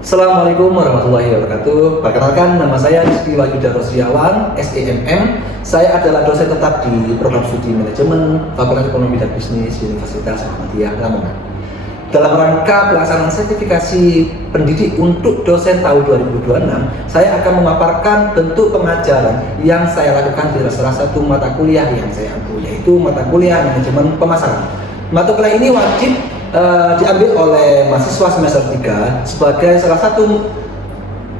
Assalamualaikum warahmatullahi wabarakatuh. Perkenalkan, nama saya Rizky Wahyuda Rosriawan, SEMM. Saya adalah dosen tetap di program studi manajemen Fakultas Ekonomi dan Bisnis Universitas Muhammadiyah Lamongan. Dalam rangka pelaksanaan sertifikasi pendidik untuk dosen tahun 2026, saya akan memaparkan bentuk pengajaran yang saya lakukan di salah satu mata kuliah yang saya ambil, yaitu mata kuliah manajemen pemasaran. Mata kuliah ini wajib diambil oleh mahasiswa semester 3 sebagai salah satu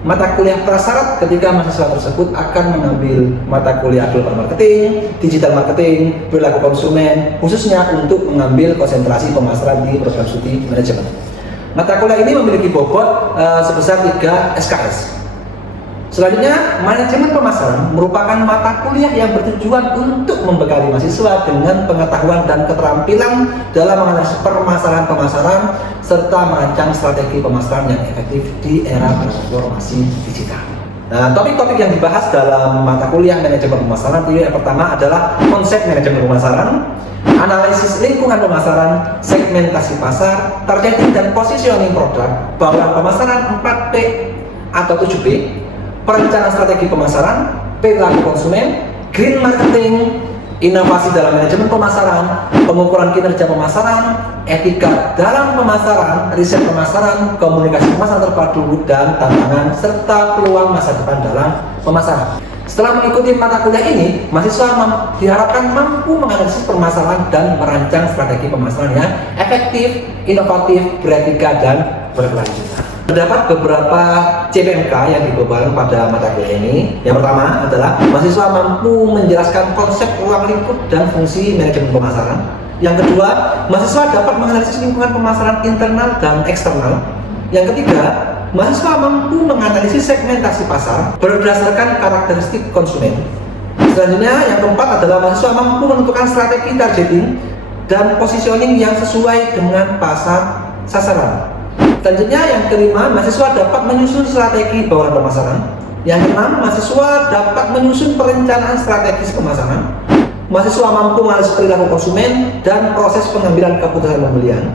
mata kuliah prasyarat ketika mahasiswa tersebut akan mengambil mata kuliah global marketing, digital marketing, perilaku konsumen, khususnya untuk mengambil konsentrasi pemasaran di program studi manajemen. Mata kuliah ini memiliki bobot sebesar 3 SKS. Selanjutnya, manajemen pemasaran merupakan mata kuliah yang bertujuan untuk membekali mahasiswa dengan pengetahuan dan keterampilan dalam menganalisis permasalahan pemasaran serta merancang strategi pemasaran yang efektif di era transformasi digital. Nah, topik-topik yang dibahas dalam mata kuliah manajemen pemasaran yang pertama adalah konsep manajemen pemasaran, analisis lingkungan pemasaran, segmentasi pasar, targeting dan positioning produk, bauran pemasaran 4P atau 7P, perencanaan strategi pemasaran, perilaku konsumen, green marketing, inovasi dalam manajemen pemasaran, pengukuran kinerja pemasaran, etika dalam pemasaran, riset pemasaran, komunikasi pemasaran terpadu, dan tantangan serta peluang masa depan dalam pemasaran. Setelah mengikuti mata kuliah ini, mahasiswa diharapkan mampu menganalisis permasalahan dan merancang strategi pemasaran yang efektif, inovatif, beretika, dan berkelanjutan. Terdapat beberapa CPMK yang dibebankan pada mata kuliah ini. Yang pertama adalah mahasiswa mampu menjelaskan konsep ruang lingkup dan fungsi manajemen pemasaran. Yang kedua, mahasiswa dapat menganalisis lingkungan pemasaran internal dan eksternal. Yang ketiga, mahasiswa mampu menganalisis segmentasi pasar berdasarkan karakteristik konsumen. Selanjutnya, yang keempat adalah mahasiswa mampu menentukan strategi targeting dan positioning yang sesuai dengan pasar sasaran. Selanjutnya, yang kelima, mahasiswa dapat menyusun strategi bauran pemasaran. Yang keenam, mahasiswa dapat menyusun perencanaan strategis pemasaran. Mahasiswa mampu menganalisis perilaku konsumen dan proses pengambilan keputusan pembelian.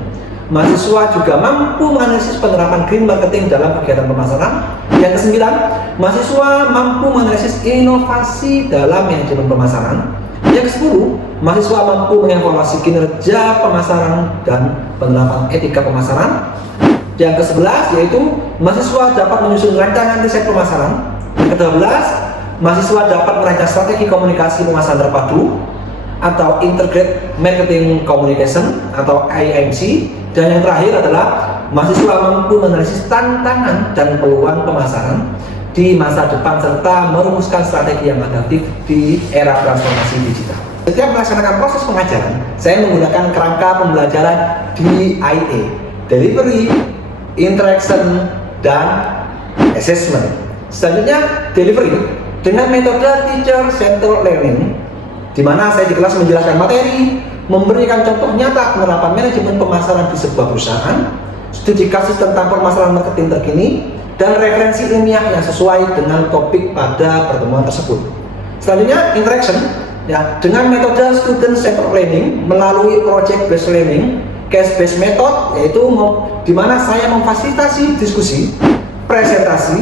Mahasiswa juga mampu menganalisis penerapan green marketing dalam kegiatan pemasaran. Yang kesembilan, mahasiswa mampu menganalisis inovasi dalam manajemen pemasaran. Yang kesepuluh, mahasiswa mampu mengevaluasi kinerja pemasaran dan penerapan etika pemasaran. Yang ke-11 yaitu mahasiswa dapat menyusun rancangan riset pemasaran. Yang ke-12, mahasiswa dapat merancang strategi komunikasi pemasaran terpadu atau Integrated Marketing Communication atau IMC. Dan yang terakhir adalah mahasiswa mampu menganalisis tantangan dan peluang pemasaran di masa depan serta merumuskan strategi yang adaptif di era transformasi digital. Setiap melaksanakan proses pengajaran, saya menggunakan kerangka pembelajaran DIA, Delivery, Interaction, dan Assessment. Selanjutnya, delivery dengan metode teacher centered learning, di mana saya di kelas menjelaskan materi, memberikan contoh nyata penerapan manajemen pemasaran di sebuah perusahaan, studi kasus tentang permasalahan marketing terkini, dan referensi ilmiah yang sesuai dengan topik pada pertemuan tersebut. Selanjutnya, interaction ya, dengan metode student centered learning melalui project based learning, case based method, yaitu di mana saya memfasilitasi diskusi, presentasi,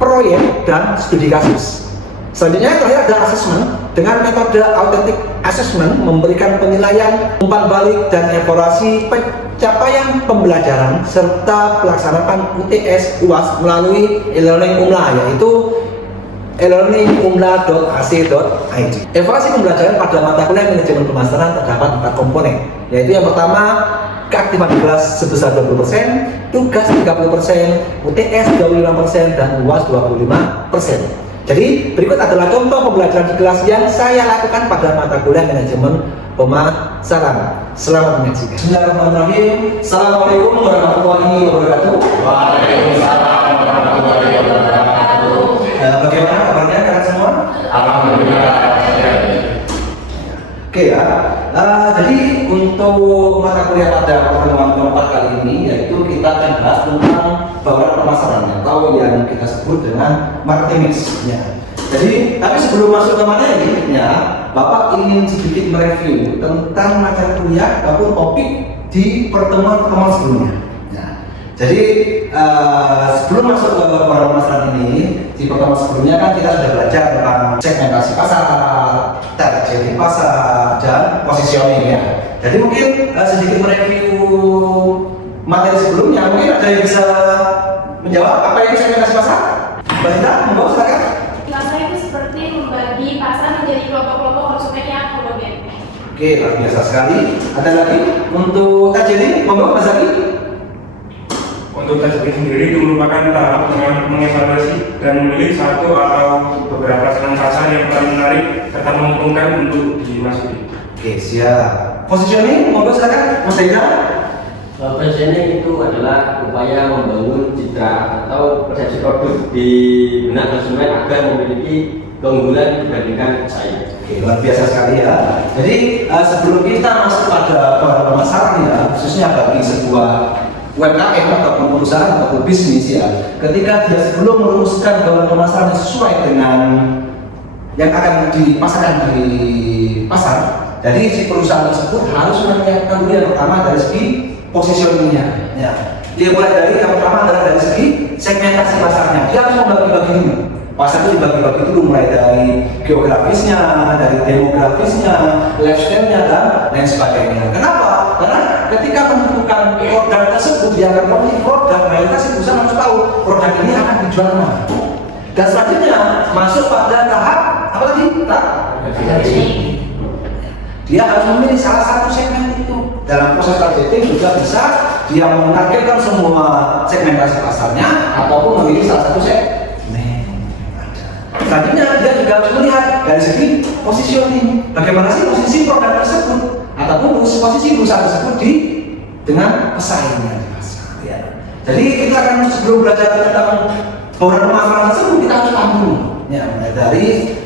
proyek, dan studi kasus. Selanjutnya, terakhir ada assessment dengan metode authentic assessment, memberikan penilaian, umpan balik, dan evaluasi pencapaian pembelajaran serta pelaksanaan UTS UAS melalui e-learning UMLA, yaitu e-learningumla.ac.id. Evaluasi pembelajaran pada mata kuliah manajemen pemasaran terdapat 4 komponen, yaitu yang pertama, keaktifan di kelas sebesar 20%, tugas 30%, UTS 25%, dan UAS 25%. Jadi berikut adalah contoh pembelajaran di kelas yang saya lakukan pada mata kuliah manajemen pemasaran. Selamat menyaksikan. Bismillahirrahmanirrahim. Assalamualaikum warahmatullahi wabarakatuh. Waalaikumsalam warahmatullahi wabarakatuh. Bagaimana kabarnya kalian semua? Alhamdulillah. Oke ya. Jadi untuk mata kuliah pada pertemuan keempat kali ini, yaitu kita akan bahas tentang bauran pemasaran atau yang kita sebut dengan marketing mix. Ya. Jadi, tapi sebelum masuk ke materinya, Bapak ingin sedikit mereview tentang materi kuliah ataupun topik di pertemuan sebelumnya. Ya. Jadi sebelum masuk ke pola pemasaran ini, di pertemuan sebelumnya kan kita sudah belajar tentang segmentasi pasar, target pasar, dan positioning ya. Jadi mungkin sedikit mereview materi sebelumnya, mungkin ada yang bisa menjawab apa itu segmentasi pasar? Mbak Zita, monggo silakan. Pasar itu seperti membagi pasar menjadi kelompok-kelompok konsumen yang homogen. Oke, luar biasa sekali. Ada lagi untuk kajian, monggo Mas Zaki. Untuk tes sendiri itu merupakan tahap mengevaluasi dan memilih satu atau beberapa segmen pasar yang paling menarik serta menguntungkan untuk dimasuki. Oke, siap. Positioning, monggo silakan Mas Hendra. Positioning itu adalah upaya membangun citra atau persepsi produk di benak konsumen agar memiliki keunggulan dibandingkan pesaing. Oke, luar biasa sekali ya. Jadi sebelum kita masuk pada pemasaran ya, khususnya bagi sebuah UMKM ataupun perusahaan ataupun bisnis ya, ketika dia sebelum merumuskan pola pemasaran yang sesuai dengan yang akan dipasarkan di pasar, jadi si perusahaan tersebut harus menyiapkan dulu yang pertama dari segi positioningnya. Ya, dia mulai dari yang pertama adalah dari segi segmentasi pasarnya. Dia harus membagi-bagi dulu. Pasar itu dibagi-bagi dulu mulai dari geografisnya, dari demografisnya, lifestyle-nya dan lain sebagainya. Kenapa? Karena ketika menentukan produk tersebut, dia akan memilih produk, mayoritas perusahaan harus tahu produk ini akan dijual kemana. Dan selanjutnya masuk pada tahap apa tadi? Dia harus memilih salah satu segmen itu. Dalam proses targeting juga bisa dia menargetkan semua segmentasi pasarnya ataupun memilih salah satu segmen. Selanjutnya dia juga harus melihat dari segi positioning, bagaimana sih posisi produk tersebut ataupun posisi perusahaan tersebut dengan pesaingnya di pasar. Ya. Jadi kita akan sebelum belajar tentang pola pemasaran tersebut kita harus paham dulu. Ya, dari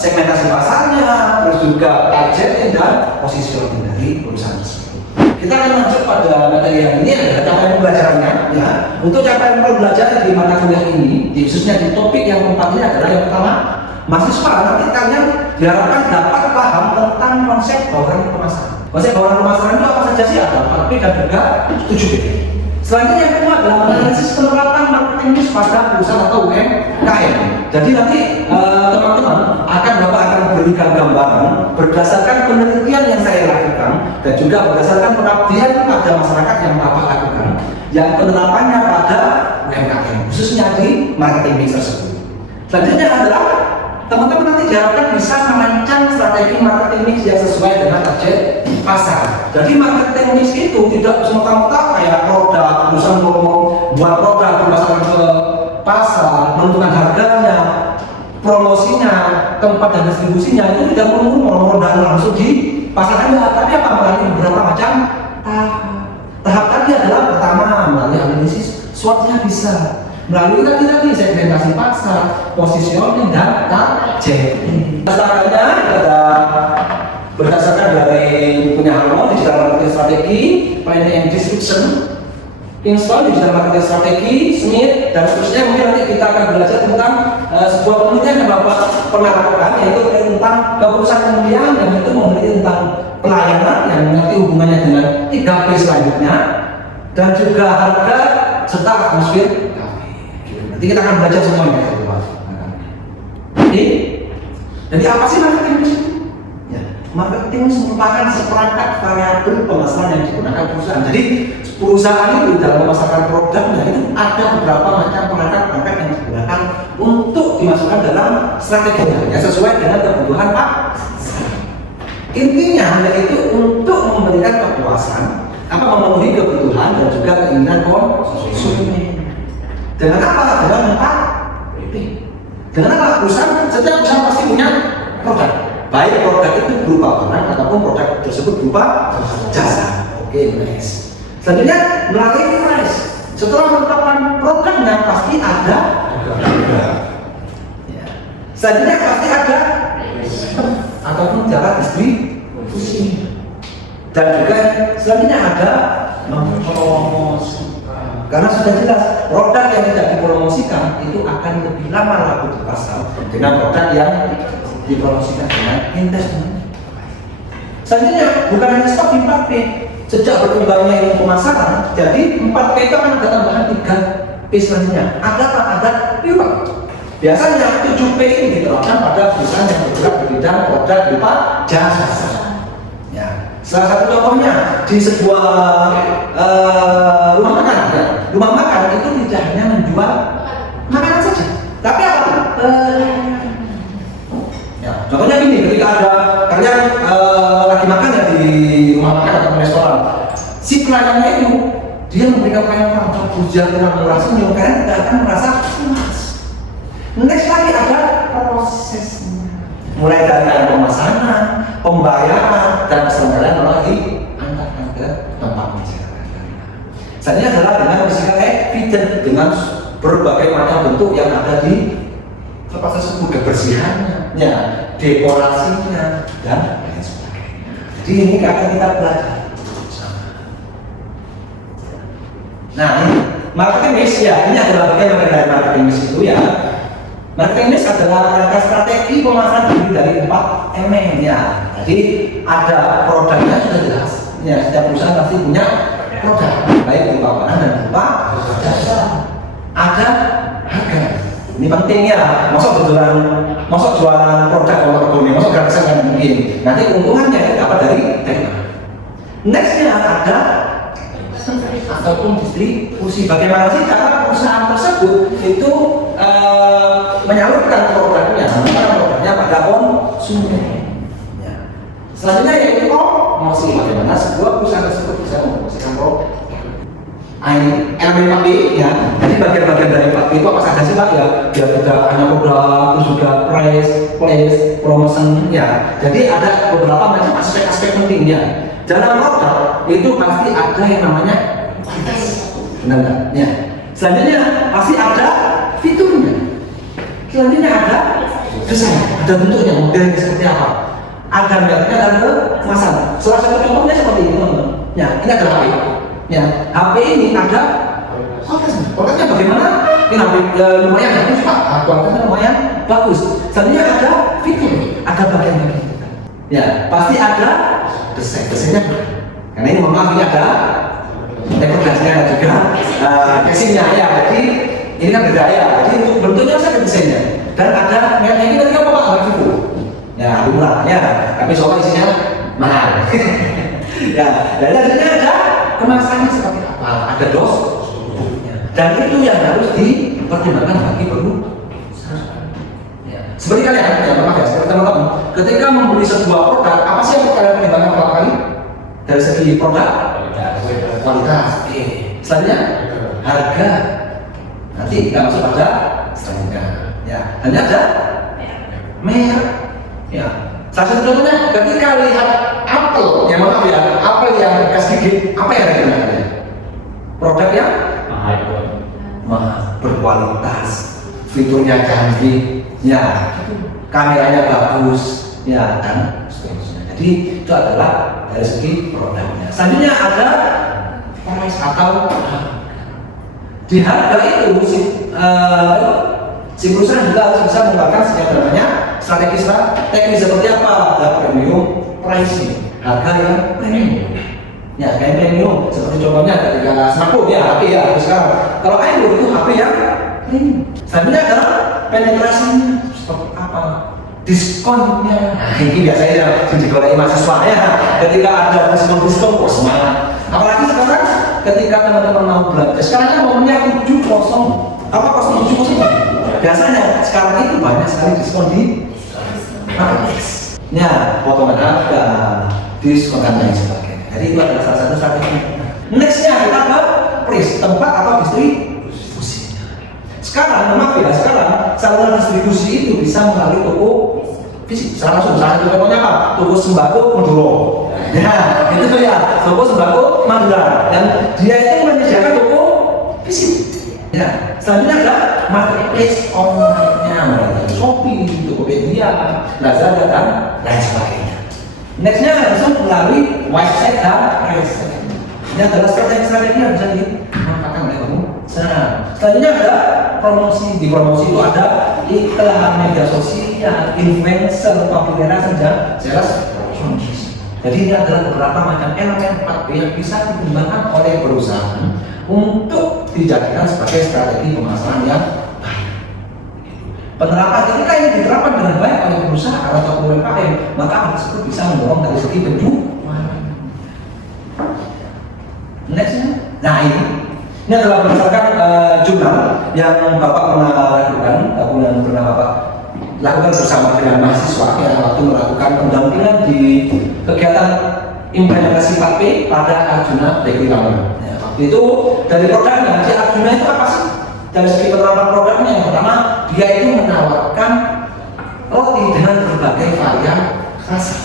segmentasi pasarnya, terus juga targeting dan positioning dari perusahaan tersebut. Kita akan masuk pada materi yang ini adalah capaian pembelajarannya. Ya. Untuk capaian pembelajaran di mata kuliah ini, khususnya di topik yang keempat ini adalah yang pertama, mahasiswa nanti kalian diharapkan dapat paham tentang konsep bauran pemasaran. Konsep bauran pemasaran itu apa saja sih? Ada 4P dan juga 7P. Selanjutnya yang kedua adalah analisis penerapan marketing mix pada perusahaan atau UMKM. Jadi nanti teman-teman akan berikan gambaran berdasarkan penelitian yang saya lakukan dan juga berdasarkan pengabdian pada masyarakat yang Bapak lakukan, yang penerapannya pada UMKM, khususnya di marketing mix tersebut. Selanjutnya adalah teman-teman nanti diharapkan bisa merancang strategi marketing mix yang sesuai dengan target pasar. Jadi marketing mix itu tidak semata-mata kayak produk, perusahaan buat produk, dipasarkan ke pasar, menentukan harganya, promosinya, tempat dan distribusinya itu tidak perlu modal langsung di pasar Anda, tapi apa melalui beberapa macam tahap. Tahap tadi adalah pertama melalui analisis SWOT-nya bisa. Melalui tadi segmentasi pasar, positioning dan targeting. Dasarnya ada berdasarkan dari punya Harmon digital marketing strategi, planning and distribution, Kingston digital marketing strategi, Smith dan seterusnya. Mungkin nanti kita akan belajar tentang sebuah penelitian yang Bapak pernah lakukan, yaitu tentang keputusan kemudian yang itu meneliti tentang pelayanan yang nanti hubungannya dengan 3P selanjutnya dan juga harga serta atmosfer. Nanti kita akan belajar semuanya. Jadi apa sih marketing mix itu? Ya, marketing mix merupakan seperangkat variabel pemasaran yang digunakan perusahaan. Jadi perusahaan itu dalam memasarkan produknya itu ada beberapa macam perangkat yang digunakan untuk dimasukkan dalam strateginya, ya sesuai dengan kebutuhan Pak. Intinya hanya itu untuk memberikan kepuasan, memenuhi kebutuhan dan juga keinginan konsumen. Dengan apa? Dengan empat-P. Dengan apa? Perusahaan, setiap perusahaan pasti punya produk. Baik produk itu berupa barang ataupun produk tersebut berupa jasa. Oke, nice. Selanjutnya melalui price. Setelah menetapkan produknya pasti ada harga. Ya. Selanjutnya pasti ada ataupun cara distribusi. Dan juga selanjutnya ada promosi. Karena sudah jelas produk yang tidak dipromosikan itu akan lebih lama laku di pasar dengan produk yang dipromosikan dengan investment. Selanjutnya bukan hanya stop di 4P, sejak berkembangnya ilmu pemasaran, jadi 4P itu akan ada tambahan 3P selanjutnya. Ada apa? Ada people. Biasanya 7P ini diterapkan pada perusahaan yang bergerak di bidang produk berupa jasa. Ya. Salah satu contohnya di sebuah rumah makan. Ya. Rumah makan itu tidak hanya menjual makanan saja, tapi apa? Ya. Contohnya gini, ketika ada kalian lagi makan ya di rumah makan atau restoran, si pelayannya itu dia memberikan pelayanan tanpa pujian dengan murah senyum, kalian tidak akan merasa puas. Next lagi ada prosesnya, mulai dari pemesanan, pembayaran, dan keselamatan melalui antarkan ke tempat masyarakat. Selanjutnya adalah dengan bersikap evident dengan berbagai macam bentuk yang ada di tempat tersebut, kebersihannya, ya, dekorasinya, dan lain sebagainya. Jadi ini akan kita belajar. Nah, ini marketing mix ya, ini adalah bagian dari marketing mix itu ya. Marketing mix adalah rangka strategi pemasaran terdiri dari 4M ya. Jadi ada produknya sudah jelas. Ya, setiap perusahaan pasti punya produk, baik berupa barang dan berupa jasa. Ada harga. Ini penting ya. Masuk jualan produk kalau kebun, masuk gratisan kan mungkin. Nanti keuntungannya dapat dari mana? Nextnya ada ataupun distribusi. Bagaimana sih cara perusahaan tersebut itu menyalurkan produknya pada konsumen. Ya. Selanjutnya yaitu promosi. Bagaimana sebuah perusahaan tersebut bisa mempromosikan produk. Ini elemen 4P ya. Jadi bagian-bagian dari 4P itu apa saja sih Pak ya? Biar tidak hanya produk, terus juga price, place, promotion ya. Jadi ada beberapa macam aspek-aspek pentingnya. Dalam produk itu pasti ada yang namanya kualitas, benar nggak? Ya. Selanjutnya pasti ada fiturnya. Selanjutnya ada desain, ada bentuknya, modelnya seperti apa. Ada mereknya, ada kemasan. Salah satu contohnya seperti ini teman-teman. Ya, ini adalah HP. Ya, HP ini ada kualitasnya. Kualitasnya bagaimana? Ini HP lumayan bagus Pak. Kualitasnya lumayan bagus. Selanjutnya ada fitur, ada bagian-bagian. Ya, pasti ada desainnya. Karena ini mohon maaf ini ada dekorasinya ada juga casingnya ya. Jadi ini kan beda ya. Jadi untuk bentuknya ada desainnya dan ada mereknya ini tadi apa Pak? Harga ya murah ya. Tapi soalnya isinya mahal. Ya, dan selanjutnya ada kemasannya seperti apa? Ada dos dan itu yang harus dipertimbangkan bagi perusahaan. Ya. Seperti kalian, ya maaf ya, seperti teman-teman. Ketika membeli sebuah produk, apa sih yang kalian pertimbangkan pertama kali? Dari segi produk, kualitas. Selanjutnya harga. Nanti kita masuk pada selanjutnya. Ya, hanya ada merek. Ya. Salah satu contohnya, ketika lihat apel, ya maaf ya, apel yang bekas gigit, apa yang rekomendasinya? Produk yang mahal, berkualitas, fiturnya canggih, ya, kameranya bagus, ya, dan seterusnya. Jadi itu adalah dari segi produknya. Selanjutnya ada price atau di harga itu si perusahaan juga harus bisa mengembangkan yang namanya strategi seperti apa? Ada premium pricing, harga yang premium. Ya, kayak premium. Seperti contohnya ketika smartphone ya, HP ya, sekarang. Kalau iPhone itu HP yang premium. Selanjutnya adalah penetrasinya seperti apa? Diskonnya. Nah, ini biasanya digoreng mahasiswa ya. Ketika ada diskon, oh semangat. Apalagi sekarang ketika teman-teman mau belanja. Sekarang kan momennya 07. Biasanya sekarang itu banyak sekali diskon di marketplace. Ya, potongan harga, diskon dan lain sebagainya. Jadi itu adalah salah satu strategi. Nextnya kita ke place, tempat atau distribusinya. Sekarang, maaf ya, sekarang saluran distribusi itu bisa melalui toko fisik. Secara langsung, salah satu contohnya apa? Toko sembako Madura. Ya, itu tuh ya, toko sembako Madura. Dan dia itu menyediakan toko fisik. Ya, selanjutnya ada marketplace online-nya, Shopee, Tokopedia, Lazada dan lain sebagainya. Nextnya langsung melalui website dan reseller. Ini adalah strategi yang bisa dimanfaatkan oleh kamu. Selanjutnya ada promosi. Di promosi itu ada iklan media sosial, influencer, public relation dan sales promotion. Jadi ini adalah beberapa macam elemen 4P yang bisa dikembangkan oleh perusahaan untuk dijadikan sebagai strategi pemasaran yang baik. Penerapan ketika ini diterapkan dengan baik oleh perusahaan atau UMKM, maka hal tersebut bisa mendorong dari segi penjualan. Nextnya, nah ini adalah berdasarkan jurnal yang Bapak pernah lakukan, yang pernah Bapak lakukan bersama dengan mahasiswa yang waktu melakukan pendampingan di kegiatan implementasi 4P pada Arjuna Bakery Lamongan. Ya, waktu itu dari produknya, si Arjuna itu apa sih? Dari segi penerapan produknya yang pertama, dia itu menawarkan roti dengan berbagai varian rasa.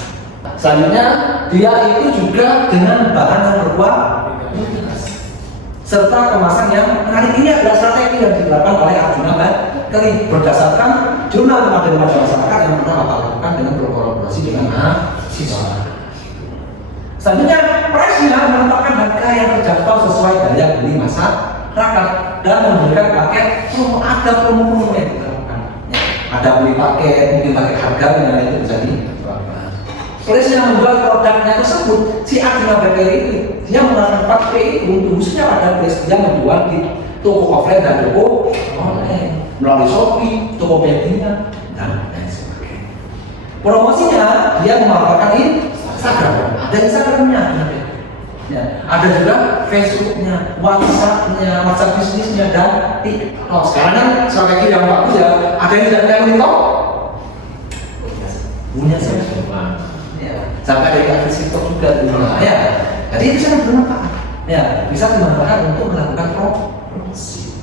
Selanjutnya, dia itu juga dengan bahan yang berkualitas serta kemasan yang menarik. Ini adalah strategi yang diterapkan oleh Arjuna Bakery berdasarkan jurnal model masyarakat yang pernah Bapak lakukan dengan berkolaborasi dengan mahasiswa. Selanjutnya, price-nya menetapkan harga yang terjangkau sesuai daya beli masyarakat dan memberikan paket promo. Ada promo-promo yang diterapkan. Ya, ada beli paket, mungkin paket harganya itu bisa diterapkan. Price yang menjual produknya tersebut, si Arjuna Bakery itu dia menerapkan 4P itu khususnya pada price dia menjual di toko offline dan toko online melalui Shopee, Tokopedia, dan lain sebagainya. Promosinya dia memanfaatkan Instagram, ada Instagramnya, ya, ada juga Facebooknya, WhatsAppnya, WhatsApp bisnisnya, dan TikTok. Sekarang kan strategi yang bagus ya, ada yang tidak punya TikTok, punya semua. Ya, sampai ada yang TikTok juga di rumah. Ya, jadi itu sangat bermanfaat. Ya, bisa dimanfaatkan untuk melakukan promosi.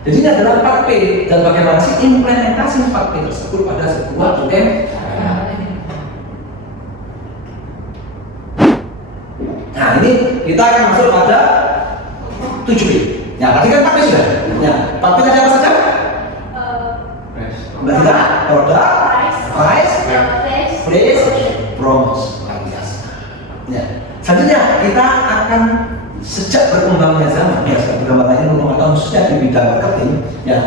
Jadi ini adalah 4P dan bagaimana sih implementasi 4P tersebut pada sebuah UMKM. Nah ini kita akan masuk pada 7P. Ya tadi kan 4P sudah. Ya 4P tadi apa saja? Berita, produk, price, place, promosi. Ya. Selanjutnya kita akan sejak berkembangnya zaman, ya berkembangnya ilmu pengetahuan khususnya di bidang marketing, ya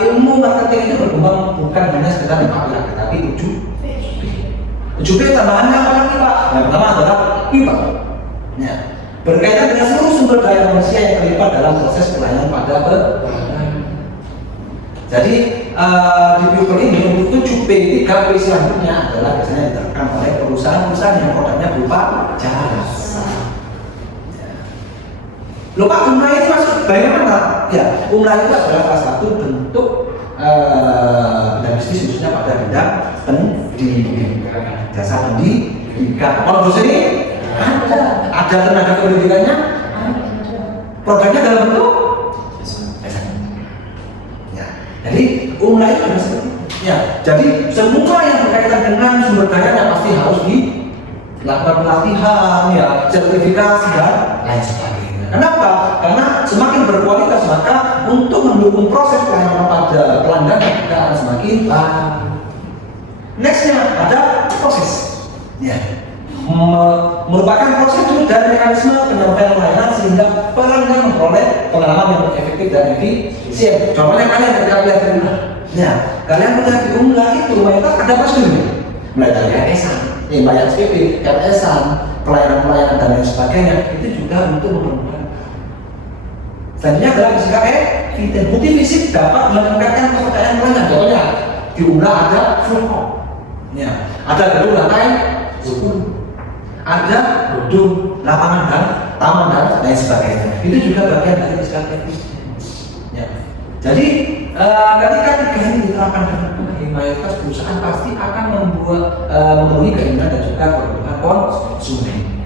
ilmu marketing itu berkembang bukan hanya sekedar 4P, tetapi 7P tambahannya apa lagi Pak? Yang pertama adalah people, ya berkaitan dengan seluruh sumber daya manusia yang terlibat dalam proses pelayanan pada pelanggan. Jadi di people ini untuk 7P, 3P selanjutnya adalah biasanya diterapkan oleh perusahaan-perusahaan yang produknya berupa jasa. Lupa umrah ini masuk bagaimana? Ya, umrah itu adalah salah satu bentuk bidang bisnis khususnya pada bidang pendidikan, jasa pendidikan. Kalau dosen ini ada tenaga pendidikannya, produknya dalam bentuk ya. Jadi umrah itu ada seperti itu. Ya, jadi semua yang berkaitan dengan sumber daya pasti harus dilakukan pelatihan, ya, sertifikasi dan lain sebagainya. Kenapa? Karena semakin berkualitas maka untuk mendukung proses pelayanan pada pelanggan kita akan semakin baik. Nextnya ada proses, ya, merupakan prosedur dan mekanisme penyampaian pelayanan sehingga pelanggan memperoleh pengalaman yang efektif dan efisien. Contohnya kalian ketika lihat di rumah, ya, kalian melihat di rumah itu mayoritas ada prosedurnya, mulai dari RS-an, bayar SPP, RS-an, pelayanan-pelayanan dan lain sebagainya. Itu juga untuk mempermudah. Selanjutnya adalah fisika evidence. Bukti fisik dapat meningkatkan kepercayaan pelanggan. Contohnya di umrah ada full, ya, ada gedung lantai 10, ada gedung lapangan dan taman dan lain sebagainya. Itu juga bagian dari fisika evidence. Ya. Jadi ketika tiga ini diterapkan dengan baik, mayoritas perusahaan pasti akan memenuhi keinginan dan juga kebutuhan konsumen.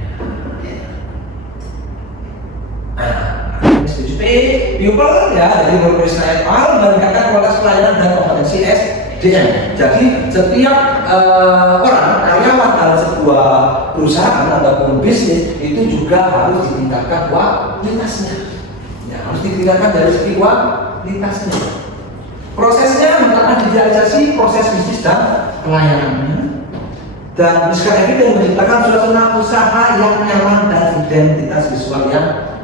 People, ya, jadi profesional meningkatkan kualitas pelayanan dan kompetensi SDM. Jadi setiap orang karyawan dalam sebuah perusahaan ataupun bisnis itu juga harus ditingkatkan kualitasnya. Ya, harus ditingkatkan dari segi kualitasnya. Prosesnya merupakan digitalisasi proses bisnis dan pelayanannya. Dan fisika evidence menciptakan suasana usaha yang nyaman dan identitas visual yang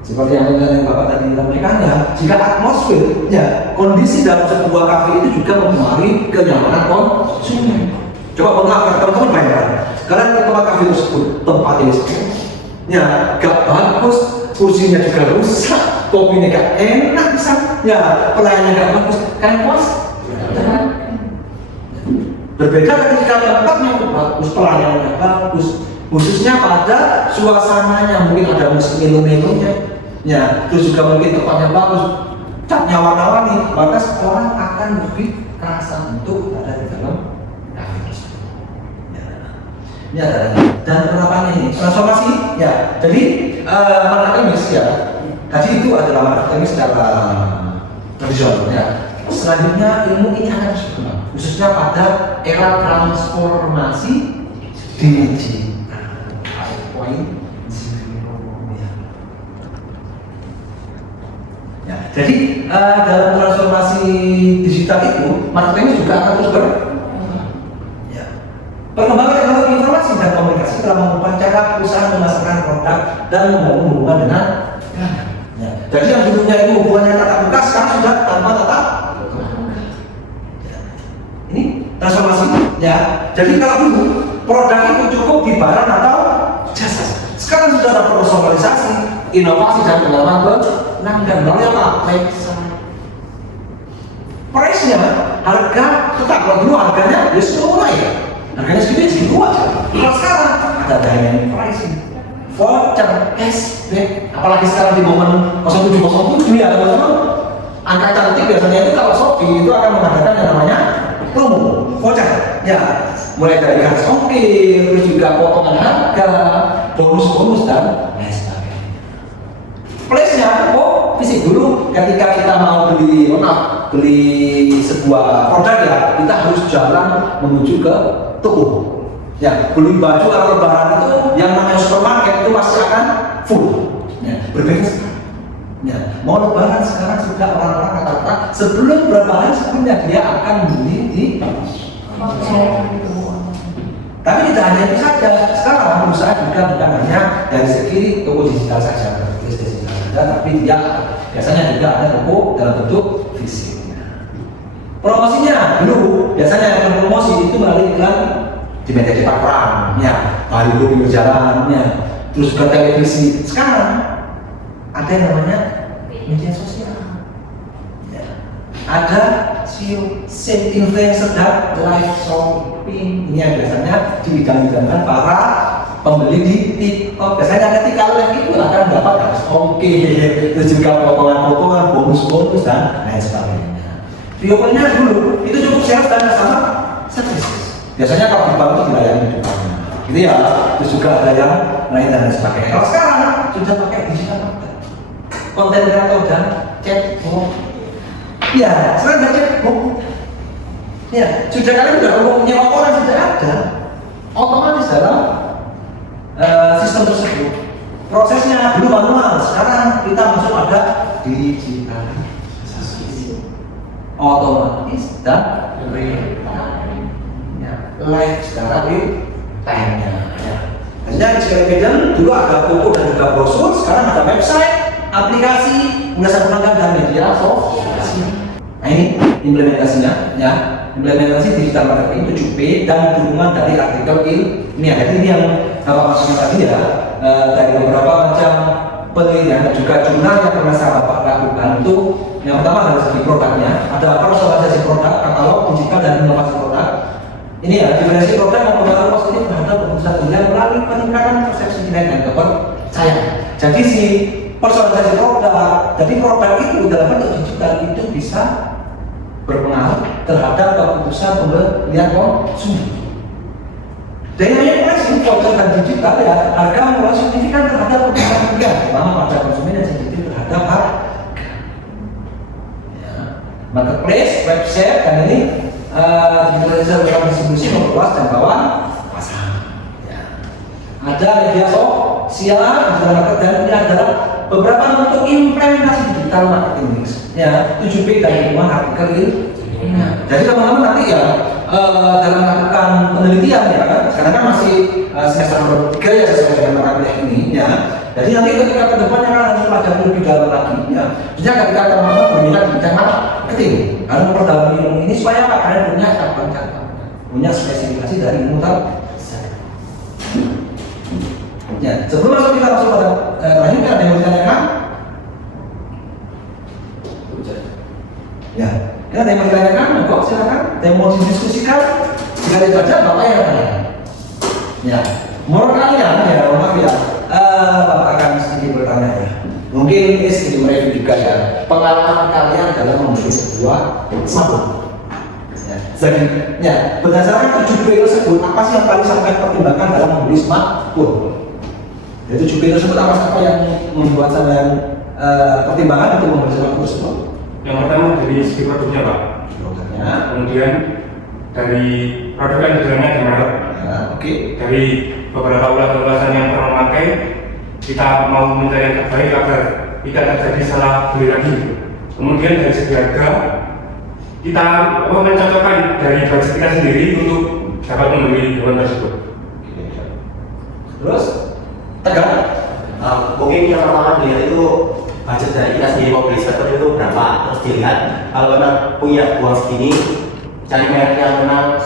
seperti yang Bapak tadi sampaikan, ya, jika atmosfer, ya, kondisi dalam sebuah kafe itu juga mempengaruhi kenyamanan konsumen. Coba mengaku teman-teman bayangkan, kalian ke tempat kafe tersebut, tempat ini ya gak bagus, kursinya juga rusak, kopinya gak enak, ya pelayannya gak bagus, kalian puas? Berbeda ketika tempatnya bagus, pelayanannya bagus, khususnya pada suasananya, mungkin ada musik melo-melonya, ya, terus juga mungkin tempatnya bagus, catnya warna-warni, maka orang akan lebih kerasa untuk berada di dalam kafe tersebut. Ya, dan penerapan ini transformasi, ya. Jadi marketing ya, tadi itu adalah marketing secara tradisional, ya. Selanjutnya ilmu ini akan berkembang, khususnya pada era transformasi digital. Ya, jadi dalam transformasi digital itu marketing juga akan terus ya. Perkembangan teknologi informasi dan komunikasi telah mengubah cara perusahaan memasarkan produk dan membangun hubungan dengan ya. Jadi yang dulunya itu hubungannya tatap muka sekarang sudah tanpa tatap. Ini transformasi ya. Jadi kalau dulu produk itu cukup di barang atau jasa. Sekarang sudah ada personalisasi, inovasi dan pengalaman pelanggan. Lalu apa? Price-nya, harga tetap. Kalau dulu harganya ya semua ya. Harganya segitu aja. Kalau sekarang ada dynamic pricing, voucher, cashback. Apalagi sekarang di momen 0707 ya teman-teman. Angka cantik biasanya itu kalau Shopee itu akan mengadakan yang namanya promo, voucher, ya, mulai dari harga ongkir, terus juga potongan harga, bonus-bonus dan lain sebagainya. Place-nya, fisik dulu. Ketika kita mau beli sebuah produk ya, kita harus jalan menuju ke toko. Ya, beli baju kalau lebaran itu yang namanya supermarket itu pasti akan full. Ya, berbeda sekarang. Ya, mau lebaran sekarang sudah orang-orang kata-kata sebelum berapa hari sebelumnya dia akan beli di tapi tidak hanya itu saja, sekarang berusaha juga bukan hanya dari segi toko digital saja, tapi dia biasanya juga ada toko dalam bentuk fisik. Promosinya dulu biasanya yang promosi itu melalui iklan di media cetak perang, ya, baliho di jalan, ya, terus juga televisi. Sekarang ada yang namanya media sosial, ya. Ada sales influencer dan live shopping. Ini yang biasanya dibidang-bidangkan para pembeli di TikTok. Biasanya ketika live itu akan dapat ongkir, terus juga potongan-potongan, bonus-bonus dan lain sebagainya. Videonya dulu itu cukup sales dan sama service. Biasanya kalau di bank itu dilayani di depannya, gitu ya. Terus juga ada yang lain dan sebagainya. Kalau sekarang sudah pakai digital marketing, konten kreator dan chatbot. Ya, sekarang ada chatbot. Ya, sudah kalian sudah nyewa orang sudah ada. Otomatis dalam sistem tersebut. Prosesnya dulu manual, sekarang kita masuk ada digitalisasi, otomatis dan real time. Ya, live secara real time-nya. Ya. Hanya di dulu ada toko dan juga brosur, sekarang ada website, aplikasi, pengenalan pelanggan dan media sosial. Nah ini implementasinya, ya. Implementasi digital marketing 7P dan dukungan dari artikel ini ya. Jadi ini yang Bapak maksudnya tadi ya, dari beberapa macam penelitian dan juga jurnal yang pernah saya Bapak lakukan itu yang pertama dari segi produknya, ada personalisasi produk, katalog digital dan inovasi produk. Ini ya, diferensiasi produk mempengaruhi positif terhadap keputusan pilihan melalui peningkatan persepsi nilai dan kepercayaan. Jadi si personalisasi produk, jadi produk itu dalam bentuk digital itu bisa berpengaruh terhadap keputusan pembelian konsumen. Dengan pricing voucher dan digital ya, harga mulai signifikan terhadap keputusan pembelian, terutama pada konsumen yang sensitif terhadap harga. Ya. Marketplace, website dan ini digitalisasi dalam distribusi memperluas jangkauan pasar. Ya. Ada media sosial, digital marketing dan ini adalah beberapa bentuk implementasi digital marketing. Ya, 7P dan lingkungan artikel ini. Nah, jadi teman-teman nanti ya dalam melakukan penelitian ya kan, sekarang kan masih semester nomor 3 ya sesuai dengan mata kuliah ini ya. Jadi nanti ketika ke depannya kan harus pelajari lebih dalam lagi ya. Jadi ketika teman-teman berminat di bidang marketing, harus memperdalam ilmu ini supaya apa? Kalian punya cabang-cabang. punya spesifikasi dari ilmu ya, sebelum kita masuk pada terakhir, ada yang mau ditanyakan? Ya, ada yang mau ditanyakan? Monggo silakan. Ada yang mau didiskusikan? Jika tidak ada, Bapak yang tanya. Ya, menurut kalian ya, maaf ya, Bapak akan sedikit bertanya ya. Mungkin ini sedikit mereview juga ya. Pengalaman kalian dalam membeli sebuah sabun. Ya, jadi, ya, berdasarkan 7 P tersebut, apa sih yang paling sampai pertimbangkan dalam membeli smartphone? Jadi 7 P tersebut apa yang membuat sampai pertimbangan untuk membeli smartphone tersebut? Yang pertama dari segi produknya Pak. Produknya. Kemudian dari produk yang dijualnya di merek. Ya, oke. Dari beberapa ulasan yang pernah memakai, kita mau mencari yang terbaik agar tidak terjadi salah beli lagi. Kemudian dari segi harga, kita mencocokkan dari budget kita sendiri untuk dapat membeli hewan tersebut. Terus tegang? Mungkin yang pertama dilihat itu budget dari kita sendiri mau beli sepatu itu berapa, terus dilihat kalau memang punya uang segini, cari merek yang memang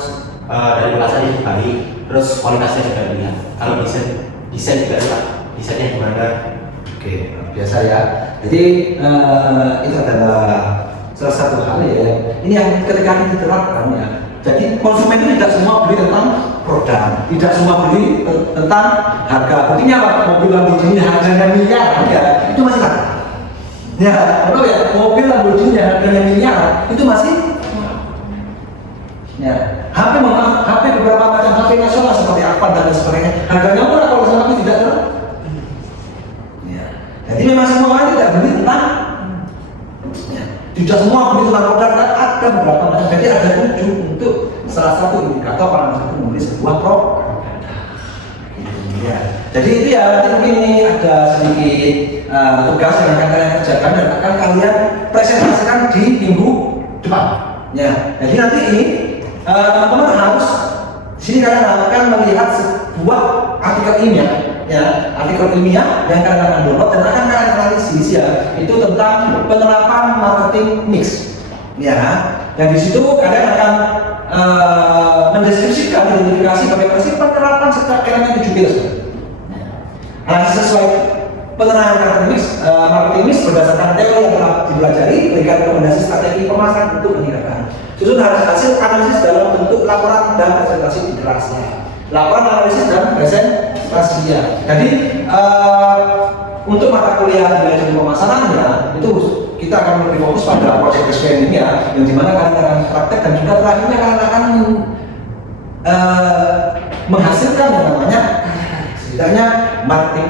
dari ulasannya juga baik, terus kualitasnya juga dilihat. Kalau desain juga lihat desainnya gimana. Oke, biasa ya. Jadi itu adalah salah satu hal ya. Ini yang ketika ini diterapkan ya. Jadi konsumen itu tidak semua beli tentang produk, tidak semua beli tentang harga. Buktinya apa? Mobil Lamborghini harganya miliar, ya itu masih tak. Ya, betul ya. Mobil Lamborghini harganya miliar, itu masih. Ya, HP beberapa macam HP nasional seperti Alphard dan sebagainya, harganya murah kalau sama tidak ter. Ya, jadi memang semua orang tidak beli tentang. Tidak semua beli tentang produk, ada beberapa macam. Jadi ada 7 untuk salah satu indikator orang itu membeli sebuah produk. Ya, jadi itu ya. Nanti mungkin ini ada sedikit tugas yang akan kalian kerjakan dan akan kalian presentasikan di minggu depan. Ya, jadi nanti ini teman-teman harus di sini kalian akan melihat sebuah artikel ilmiah. Ya, artikel ilmiah yang kalian akan download dan akan kalian analisis ya, itu tentang penerapan marketing mix. Ya, dan di situ kalian akan mendeskripsikan, identifikasi bagaimana sih penerapan setiap elemen 7 P tersebut. Analisis sesuai penerapan marketing mix berdasarkan teori yang telah dipelajari, berikan rekomendasi strategi pemasaran untuk meningkatkan. Susun hasil analisis dalam bentuk laporan dan presentasi di kelasnya. Laporan analisis dan presentasi ya. Jadi untuk mata kuliah manajemen pemasarannya itu kita akan lebih fokus pada project experience ya, yang dimana kalian akan praktek dan juga terakhirnya kalian akan menghasilkan yang namanya setidaknya marketing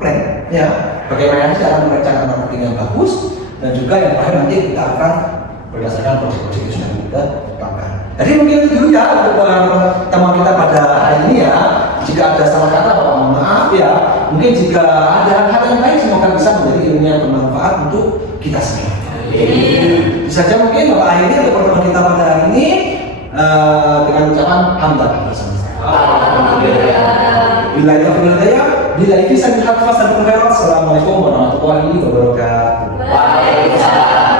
plan ya. Bagaimana cara merencanakan marketing yang bagus dan juga yang terakhir nanti kita akan berdasarkan proyek-proyek yang sudah kita tetapkan. Jadi mungkin itu dulu ya untuk teman kita pada hari ini ya. Jika ada salah kata, Bapak mohon maaf ya. Mungkin jika ada hal yang lain semoga bisa menjadi ilmu yang bermanfaat untuk kita semua. Bisa saja mungkin Bapak akhiri untuk pertemuan kita pada hari ini dengan ucapan hamdan bersama-sama. Bila itu benar bila itu saya lihat pasal berkhairat. Assalamualaikum warahmatullahi wabarakatuh. Waalaikumsalam.